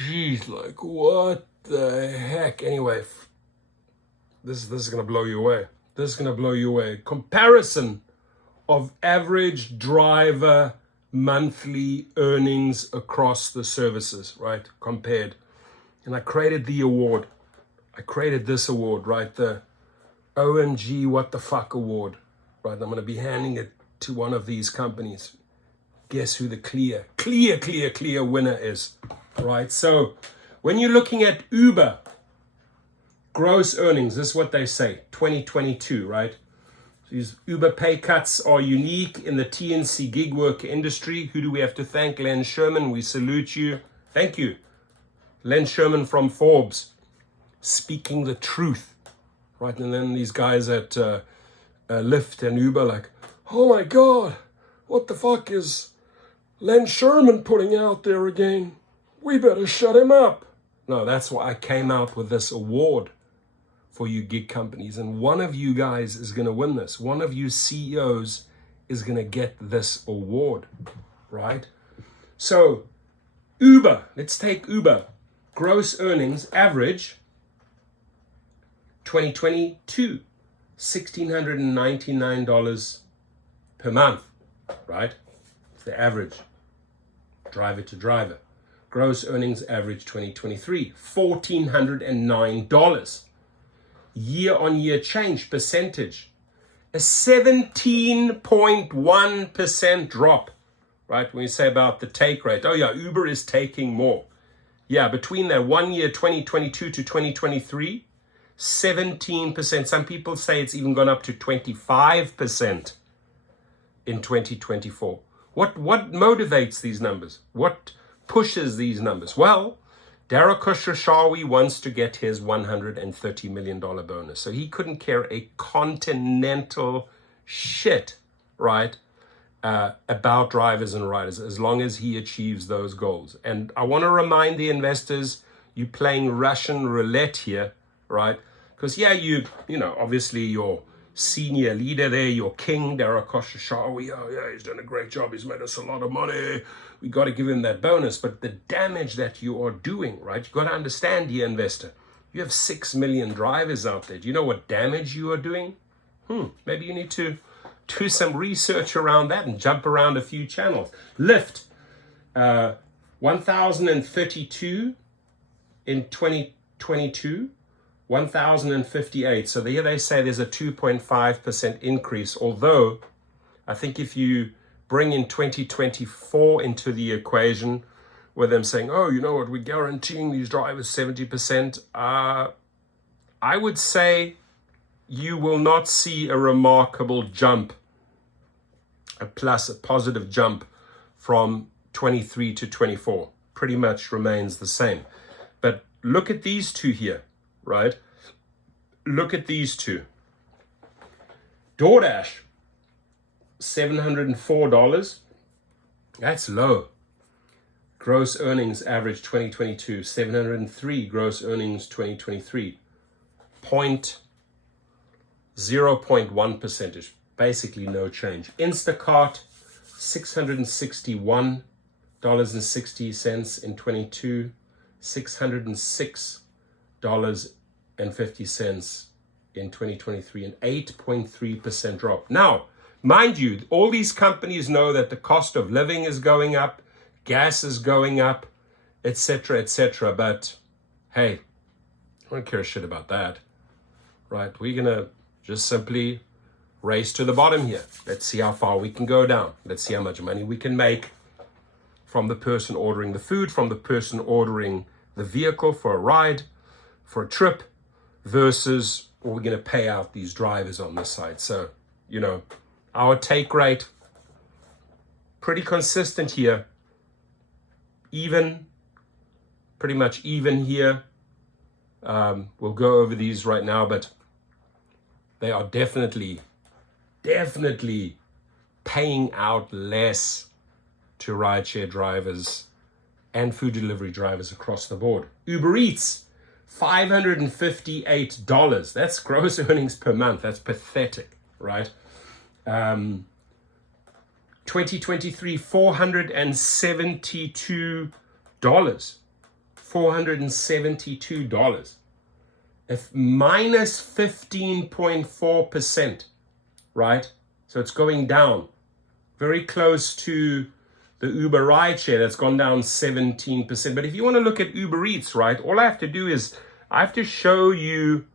Jeez, like, what the heck? Anyway, this is going to blow you away. This is going to blow you away. Comparison of average driver monthly earnings across the services, right? Compared. And I created the award. I created this award, right? The OMG what the fuck award, right? I'm going to be handing it to one of these companies. Guess who the clear winner is, right? So when you're looking at Uber gross earnings, this is what they say, 2022, right? These Uber pay cuts are unique in the TNC gig work industry. Who do we have to thank? Len Sherman, we salute you. Thank you. Len Sherman from Forbes, speaking the truth, right? And then these guys at Lyft and Uber like, oh my God, what the fuck is Len Sherman putting out there again? We better shut him up. No, that's why I came out with this award for you gig companies. And one of you guys is going to win this. One of you CEOs is going to get this award, right? So Uber, let's take Uber. Gross earnings average 2022, $1,699 per month, right? It's the average, driver to driver. Gross earnings average 2023, $1,409. Year-on-year change percentage, a 17.1% drop, right? When you say about the take rate, oh yeah, Uber is taking more. Yeah, between that 1 year, 2022 to 2023, 17%. Some people say it's even gone up to 25% in 2024. What motivates these numbers? What pushes these numbers? Well, Dara Khosrowshahi wants to get his $130 million bonus. So he couldn't care a continental shit, right, about drivers and riders as long as he achieves those goals. And I want to remind the investors, you're playing Russian roulette here, right? Because yeah, you know, obviously your senior leader there, your king, Dara Khosrowshahi, oh yeah, he's done a great job. He's made us a lot of money. We got to give him that bonus. But the damage that you are doing, right? You got to understand, dear investor, you have 6 million drivers out there. Do you know what damage you are doing? Maybe you need to do some research around that and jump around a few channels. Lyft, 1,032 in 2022. 1,058. So here they say there's a 2.5% increase. Although I think if you bring in 2024 into the equation, with them saying, oh, you know what, we're guaranteeing these drivers 70%, I would say you will not see a remarkable jump, a positive jump from 23 to 24. Pretty much remains the same. But look at these two here. Right? Look at these two. Doordash, $704. That's low. Gross earnings average 2022, 703. Gross earnings 2023. 0.1 percentage. Basically no change. Instacart, $661.60 in 22. $606.50 in 2023, an 8.3% drop. Now, mind you, all these companies know that the cost of living is going up, gas is going up, etc., etc. But hey, I don't care a shit about that, right? We're gonna just simply race to the bottom here. Let's see how far we can go down. Let's see how much money we can make from the person ordering the food, from the person ordering the vehicle for a ride, for a trip, versus what we're going to pay out these drivers on this side. So, you know, our take rate, pretty consistent here. Even, pretty much even here. We'll go over these right now, but they are definitely paying out less to rideshare drivers and food delivery drivers across the board. Uber Eats, $558. That's gross earnings per month. That's pathetic, right? 2023, $472. $472. If minus 15.4%, right? So it's going down. Very close to the Uber rideshare that's gone down 17%. But if you want to look at Uber Eats, right, all I have to do is I have to show you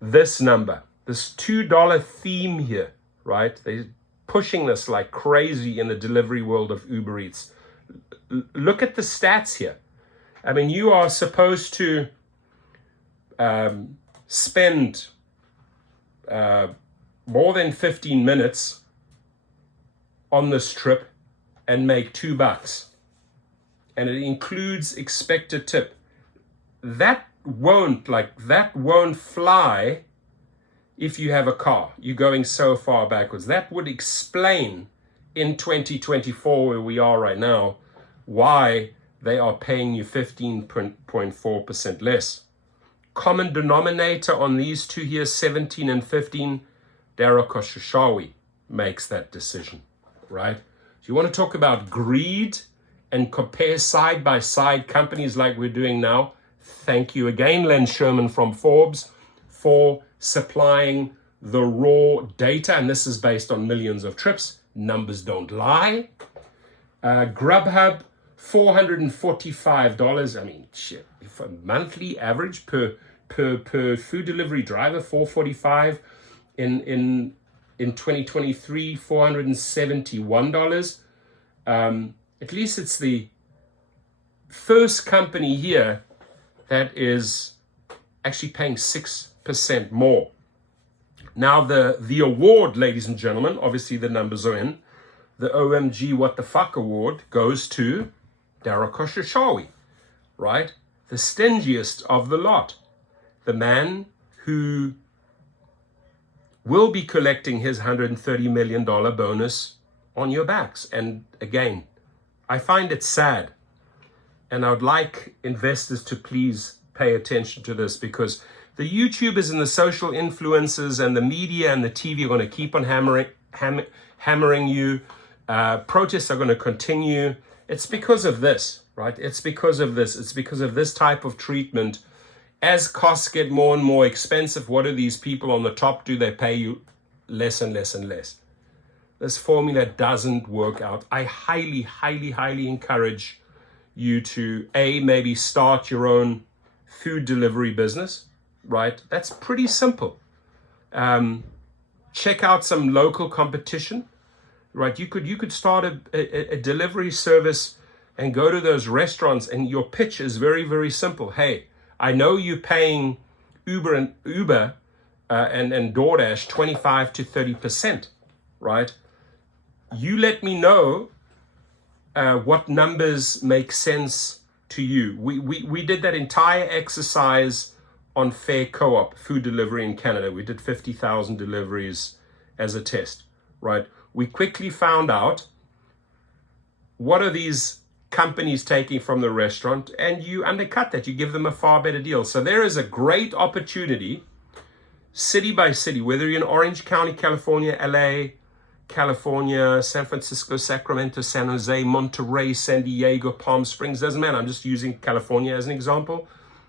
this number, this $2 theme here, right? They're pushing this like crazy in the delivery world of Uber Eats. Look at the stats here. I mean, you are supposed to spend more than 15 minutes on this trip and make $2, and it includes expected tip. That won't fly if you have a car. You're going so far backwards. That would explain in 2024, where we are right now, why they are paying you 15.4% less. Common denominator on these two here, 17 and 15, Darren Khosrowshahi makes that decision, right? So you want to talk about greed and compare side-by-side companies like we're doing now. Thank you again, Len Sherman from Forbes, for supplying the raw data. And this is based on millions of trips. Numbers don't lie. Grubhub, $445. I mean, shit, for monthly average per food delivery driver, $445. In 2023, $471. At least it's the first company here that is actually paying 6% more. Now the award, ladies and gentlemen, obviously the numbers are in. The OMG What the Fuck award goes to Darren Khosrowshahi, right? The stingiest of the lot. The man who will be collecting his $130 million bonus on your backs. And again, I find it sad. And I would like investors to please pay attention to this, because the YouTubers and the social influencers and the media and the TV are going to keep on hammering you. Protests are going to continue. It's because of this, right? It's because of this. It's because of this type of treatment. As costs get more and more expensive, what do these people on the top do? They pay you less and less and less. This formula doesn't work out. I highly, highly, highly encourage you to, maybe start your own food delivery business, right? That's pretty simple. Check out some local competition, right? You could start a delivery service and go to those restaurants, and your pitch is very, very simple. Hey, I know you're paying Uber and Doordash 25 to 30%, right? You let me know what numbers make sense to you. We did that entire exercise on Fair Co-op, food delivery in Canada. We did 50,000 deliveries as a test, right? We quickly found out what are these companies taking from the restaurant, and you undercut that. You give them a far better deal. So there is a great opportunity, city by city, whether you're in Orange County, California, LA, California, San Francisco, Sacramento, San Jose, Monterey, San Diego, Palm Springs, doesn't matter. I'm just using California as an example.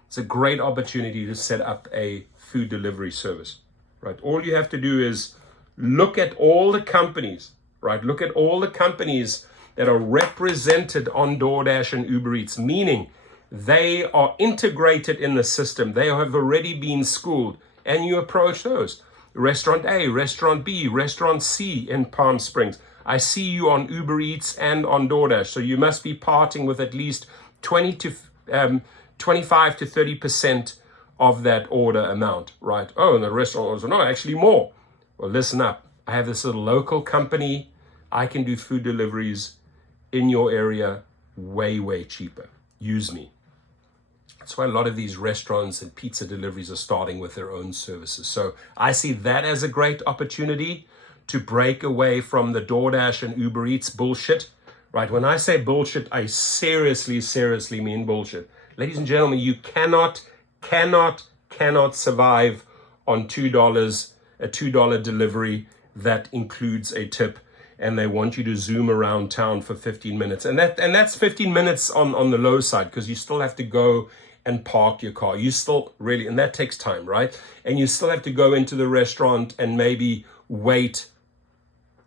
It's a great opportunity to set up a food delivery service, right? All you have to do is look at all the companies, right? Look at all the companies that are represented on DoorDash and Uber Eats, meaning they are integrated in the system. They have already been schooled, and you approach those. Restaurant A, Restaurant B, Restaurant C in Palm Springs. I see you on Uber Eats and on DoorDash, so you must be parting with at least 25 to 30% of that order amount, right? Oh, and the restaurant also, no, actually more. Well, listen up. I have this little local company. I can do food deliveries in your area way, way cheaper. Use me. That's why a lot of these restaurants and pizza deliveries are starting with their own services. So I see that as a great opportunity to break away from the DoorDash and Uber Eats bullshit, right? When I say bullshit, I seriously, seriously mean bullshit. Ladies and gentlemen, you cannot survive on $2, a $2 delivery that includes a tip. and they want you to zoom around town for 15 minutes. And that's 15 minutes on the low side, because you still have to go and park your car. You still really, and that takes time, right? And you still have to go into the restaurant and maybe wait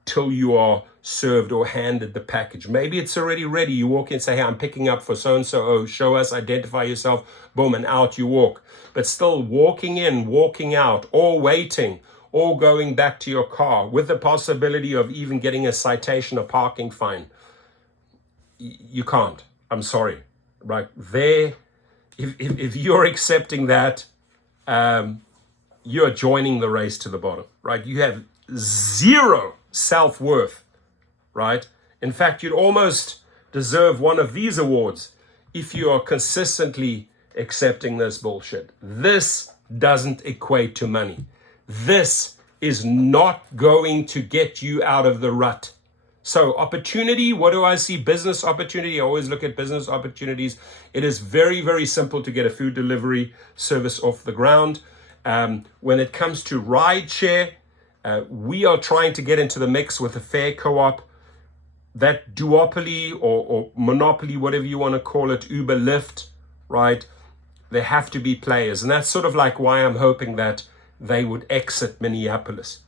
till you are served or handed the package. Maybe it's already ready. You walk in and say, hey, I'm picking up for so-and-so. Oh, show us, identify yourself, boom, and out you walk. But still walking in, walking out, or waiting, or going back to your car with the possibility of even getting a citation, a parking fine. You can't. I'm sorry. Right there, if you're accepting that, you're joining the race to the bottom, right? You have zero self-worth, right? In fact, you'd almost deserve one of these awards if you are consistently accepting this bullshit. This doesn't equate to money. This is not going to get you out of the rut. So opportunity, what do I see? Business opportunity. I always look at business opportunities. It is very, very simple to get a food delivery service off the ground. When it comes to rideshare, we are trying to get into the mix with a fare co-op. That duopoly or monopoly, whatever you want to call it, Uber, Lyft, right? There have to be players. And that's sort of like why I'm hoping that they would exit Minneapolis.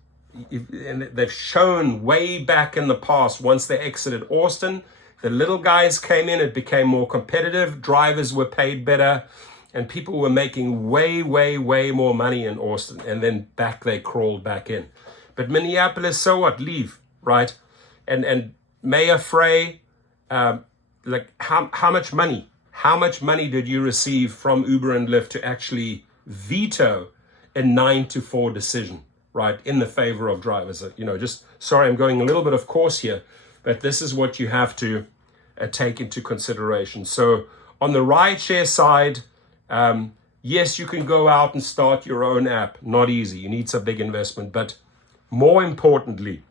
And they've shown way back in the past, once they exited Austin, the little guys came in, it became more competitive, drivers were paid better, and people were making way, way, way more money in Austin. And then back they crawled back in. But Minneapolis, so what? Leave, right? And Mayor Frey, like how much money? How much money did you receive from Uber and Lyft to actually veto a 9-4 decision, right, in the favor of drivers? Just sorry, I'm going a little bit of course here, but this is what you have to take into consideration. So on the rideshare side, yes, you can go out and start your own app. Not easy. You need some big investment, but more importantly,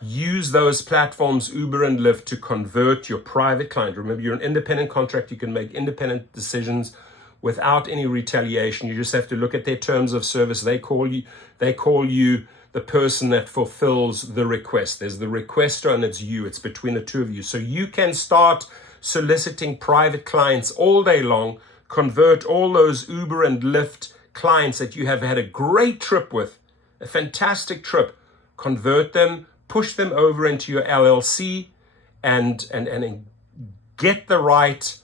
use those platforms, Uber and Lyft, to convert your private client. Remember, you're an independent contractor. You can make independent decisions without any retaliation. You just have to look at their terms of service. They call you the person that fulfills the request. There's the requester and it's you. It's between the two of you. So you can start soliciting private clients all day long, convert all those Uber and Lyft clients that you have had a great trip with, a fantastic trip, convert them, push them over into your LLC and get the right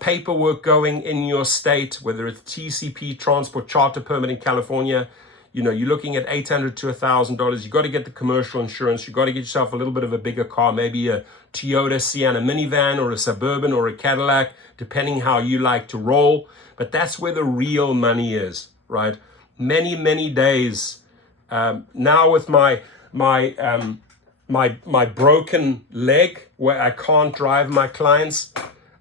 paperwork going in your state, whether it's TCP, transport charter permit in California. You're looking at $800 to $1,000. You got to get the commercial insurance. You got to get yourself a little bit of a bigger car, maybe a Toyota Sienna minivan or a Suburban or a Cadillac, depending how you like to roll. But that's where the real money is, right? Many, many days now with my broken leg where I can't drive my clients,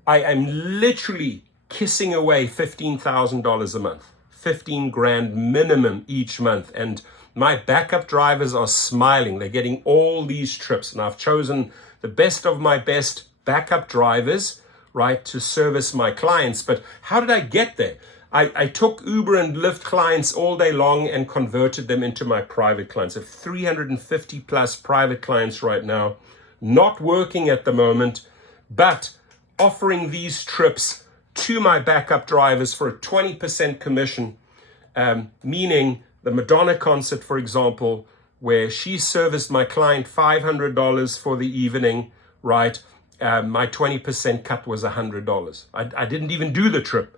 I am literally kissing away $15,000 a month, 15 grand minimum each month. And my backup drivers are smiling. They're getting all these trips. And I've chosen the best of my best backup drivers, right, to service my clients. But how did I get there? I took Uber and Lyft clients all day long and converted them into my private clients. I have 350 plus private clients right now, not working at the moment, but offering these trips to my backup drivers for a 20% commission, meaning the Madonna concert, for example, where she serviced my client $500 for the evening, right? My 20% cut was $100. I didn't even do the trip.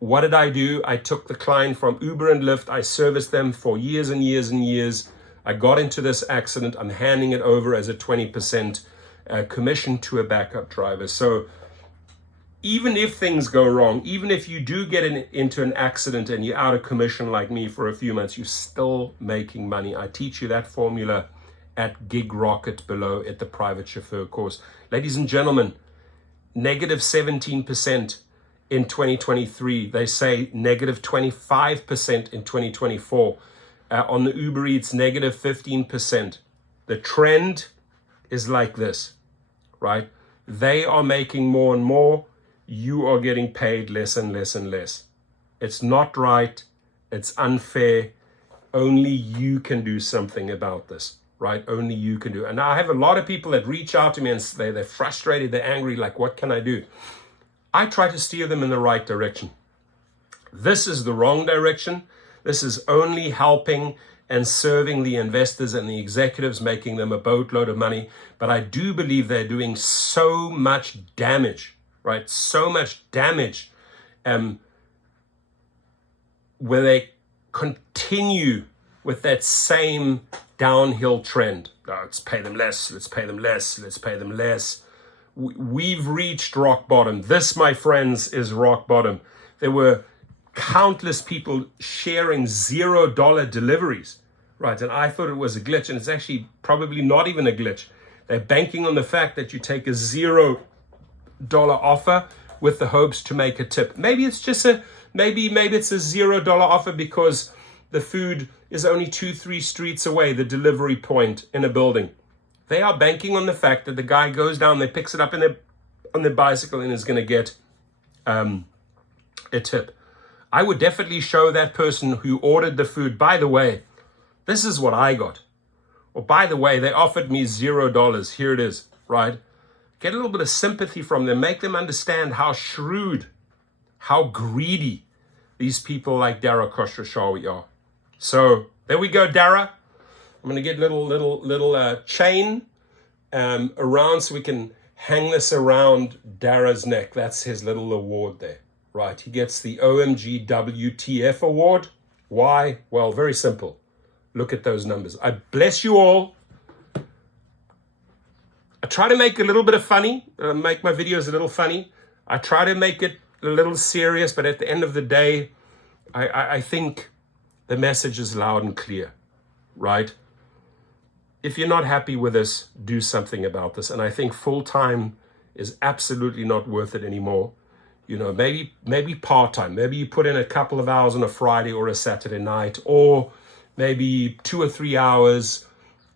What did I do? I took the client from Uber and Lyft. I serviced them for years and years and years. I got into this accident. I'm handing it over as a 20% commission to a backup driver. So even if things go wrong, even if you do get into an accident and you're out of commission like me for a few months, you're still making money. I teach you that formula at Gig Rocket below at the private chauffeur course. Ladies and gentlemen, negative 17% in 2023. They say negative 25% in 2024. On the Uber Eats, negative 15%. The trend is like this, right? They are making more and more. You are getting paid less and less and less. It's not right. It's unfair. only you can do something about this, right? Only you can do it. And now I have a lot of people that reach out to me and they're frustrated, they're angry, like, what can I do? I try to steer them in the right direction. This is the wrong direction. This is only helping and serving the investors and the executives, making them a boatload of money. But I do believe they're doing so much damage, right? So much damage where they continue with that same downhill trend. Oh, let's pay them less, let's pay them less, let's pay them less. We've reached rock bottom. This, my friends, is rock bottom. There were countless people sharing $0 deliveries, right? And I thought it was a glitch, and it's actually probably not even a glitch. They're banking on the fact that you take a $0 offer with the hopes to make a tip. Maybe it's just maybe it's a $0 offer because the food is only 2-3 streets away, the delivery point in a building. They are banking on the fact that the guy goes down there, picks it up on their bicycle, and is going to get a tip. I would definitely show that person who ordered the food, by the way, this is what I got. Or by the way, they offered me $0. Here it is, right? Get a little bit of sympathy from them. Make them understand how shrewd, how greedy these people like Dara Khosrowshahi are. So there we go, Dara. I'm going to get a little chain around so we can hang this around Dara's neck. That's his little award there, right? He gets the OMG WTF award. Why? Well, very simple. Look at those numbers. I bless you all. I try to make a little bit of funny, make my videos a little funny. I try to make it a little serious, but at the end of the day, I think the message is loud and clear, right? If you're not happy with this, do something about this. And I think full-time is absolutely not worth it anymore. You know, maybe part-time. Maybe you put in a couple of hours on a Friday or a Saturday night, or maybe 2 or 3 hours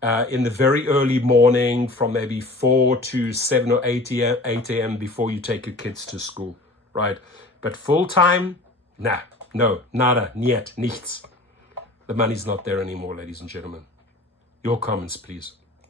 in the very early morning from maybe 4 to 7 or 8 a.m. before you take your kids to school, right? But full-time, nah, no, nada, niet, nichts. The money's not there anymore, ladies and gentlemen. Your comments, please.